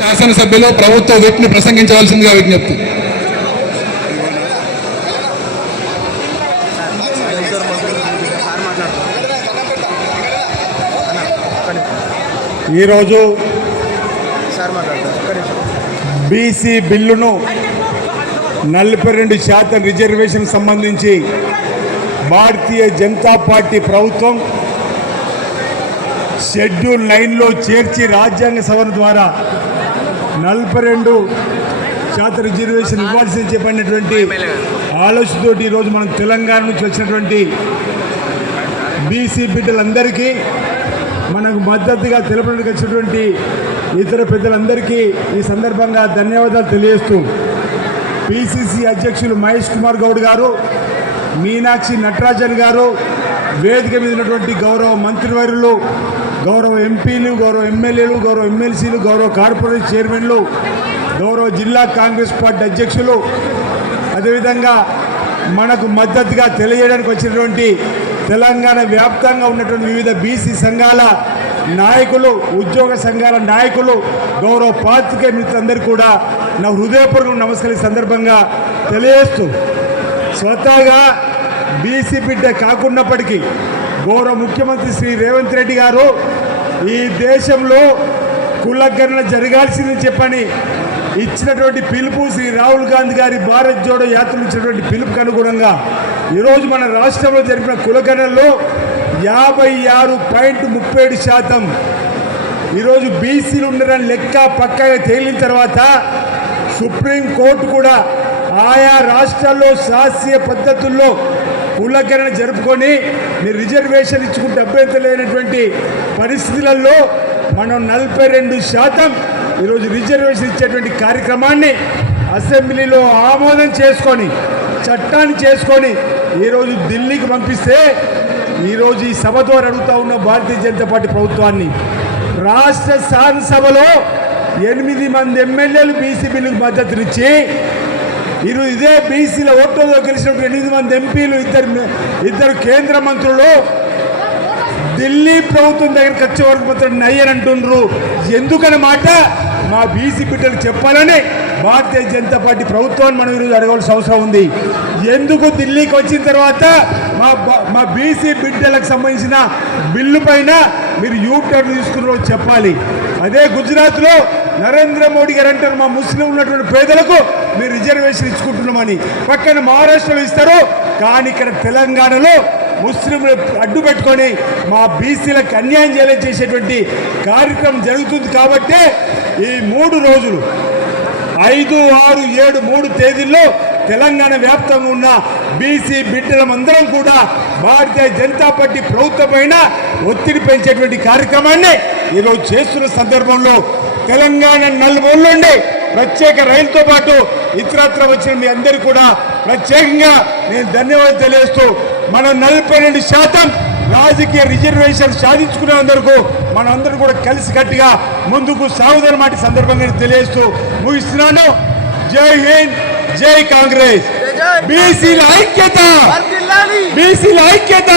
శాసనసభ్యులు ప్రభుత్వ విప్ని ప్రసంగించవలసిందిగా విజ్ఞప్తి. ఈరోజు బీసీ బిల్లును 42% రిజర్వేషన్ సంబంధించి భారతీయ జనతా పార్టీ ప్రభుత్వం షెడ్యూల్ 9లో చేర్చి రాజ్యాంగ సవరణ ద్వారా 42% రిజర్వేషన్ ఇవ్వాల్సి చెప్పినటువంటి ఆలోచనతోటి ఈరోజు మనం తెలంగాణ నుంచి వచ్చినటువంటి బీసీ బిడ్డలందరికీ మనకు మద్దతుగా తెలపడానికి వచ్చినటువంటి ఇతర పెద్దలందరికీ ఈ సందర్భంగా ధన్యవాదాలు తెలియజేస్తూ పిసిసి అధ్యక్షులు మహేష్ కుమార్ గౌడ్ గారు, మీనాక్షి నటరాజన్ గారు, వేదిక మీద ఉన్నటువంటి గౌరవ మంత్రివర్యులు, గౌరవ ఎంపీలు, గౌరవ ఎమ్మెల్యేలు, గౌరవ ఎమ్మెల్సీలు, గౌరవ కార్పొరేషన్ చైర్మన్లు, గౌరవ జిల్లా కాంగ్రెస్ పార్టీ అధ్యక్షులు, అదేవిధంగా మనకు మద్దతుగా తెలియజేయడానికి వచ్చినటువంటి తెలంగాణ వ్యాప్తంగా ఉన్నటువంటి వివిధ బీసీ సంఘాల నాయకులు, ఉద్యోగ సంఘాల నాయకులు, గౌరవ పాత్రికేయ మిత్రులందరూ కూడా నా హృదయపూర్వక నమస్కారం సందర్భంగా తెలియజేస్తూ, స్వతహాగా బీసీ బిడ్డ కాకున్నప్పటికీ గౌరవ ముఖ్యమంత్రి శ్రీ రేవంత్ రెడ్డి గారు ఈ దేశంలో కులగణన జరగాల్సిందని చెప్పని ఇచ్చినటువంటి పిలుపు, శ్రీ రాహుల్ గాంధీ గారి భారత్ జోడో యాత్రలు ఇచ్చినటువంటి పిలుపుకు అనుగుణంగా ఈరోజు మన రాష్ట్రంలో జరిపిన కులగణనలో 56.37% ఈరోజు బీసీలు ఉన్నారని లెక్క పక్కగా తేలిన తర్వాత సుప్రీంకోర్టు కూడా ఆయా రాష్ట్రాల్లో శాస్త్రీయ పద్ధతుల్లో కులగణన జరుపుకొని మీరు రిజర్వేషన్ ఇచ్చుకుంటే అభ్యంతరం లేనటువంటి పరిస్థితులలో మనం 42% ఈరోజు రిజర్వేషన్ ఇచ్చేటువంటి కార్యక్రమాన్ని అసెంబ్లీలో ఆమోదం చేసుకొని చట్టాన్ని చేసుకొని ఈరోజు ఢిల్లీకి పంపిస్తే ఈరోజు ఈ సభ ద్వారా అడుగుతూ ఉన్న భారతీయ జనతా పార్టీ ప్రభుత్వాన్ని, రాష్ట్ర శాసనసభలో 8 మంది ఎమ్మెల్యేలు బీసీ బిల్లుకు మద్దతునిచ్చి ఈరోజు ఇదే బీసీల ఓట్లతో గెలిచినప్పుడు 8 మంది ఎంపీలు, ఇద్దరు కేంద్ర మంత్రులు ఢిల్లీ ప్రభుత్వం దగ్గరికి వచ్చే వరకు మాత్రం నయ్యని అంటున్నారు. ఎందుకన్నమాట మా బీసీ బిడ్డలు చెప్పాలని భారతీయ జనతా పార్టీ ప్రభుత్వాన్ని మనం ఈరోజు అడగవలసిన అవసరం ఉంది. ఎందుకు ఢిల్లీకి వచ్చిన తర్వాత మా బీసీ బిడ్డలకు సంబంధించిన బిల్లు పైన మీరు యూటర్న్ తీసుకున్నారో చెప్పాలి. అదే గుజరాత్లో నరేంద్ర మోడీ గారు అంటారు మా ముస్లిం ఉన్నటువంటి పేదలకు మీరు రిజర్వేషన్ ఇచ్చుకుంటున్నామని, పక్కన మహారాష్ట్రలో ఇస్తారు. కానీ ఇక్కడ తెలంగాణలో ముస్లింలు అడ్డు పెట్టుకొని మా బీసీలకు అన్యాయం చేయాలని చేసేటువంటి కార్యక్రమం జరుగుతుంది. కాబట్టి ఈ 3 రోజులు 5, 6, 7, 3 తేదీల్లో తెలంగాణ వ్యాప్తంగా ఉన్న బీసీ బిడ్డలందరం కూడా భారతీయ జనతా పార్టీ ప్రభుత్వం పైన ఒత్తిడి పెంచేటువంటి కార్యక్రమాన్ని ఈరోజు చేస్తున్న సందర్భంలో తెలంగాణ నలుమూల నుండి ప్రత్యేక రైలుతో పాటు ఇతరత్ర వచ్చిన మీ అందరికీ కూడా ప్రత్యేకంగా నేను ధన్యవాదాలు తెలియజేస్తూ, మనం 42% రాజకీయ రిజర్వేషన్ సాధించుకునేందుకు మనందరూ కూడా కలిసి గట్టిగా ముందుకు సాగుదన్నమాట సందర్భంగా తెలియజేస్తూ ముగిస్తున్నాను. జై హింద్, జై కాంగ్రెస్. బీసీల ఐక్యత, బీసీల ఐక్యత.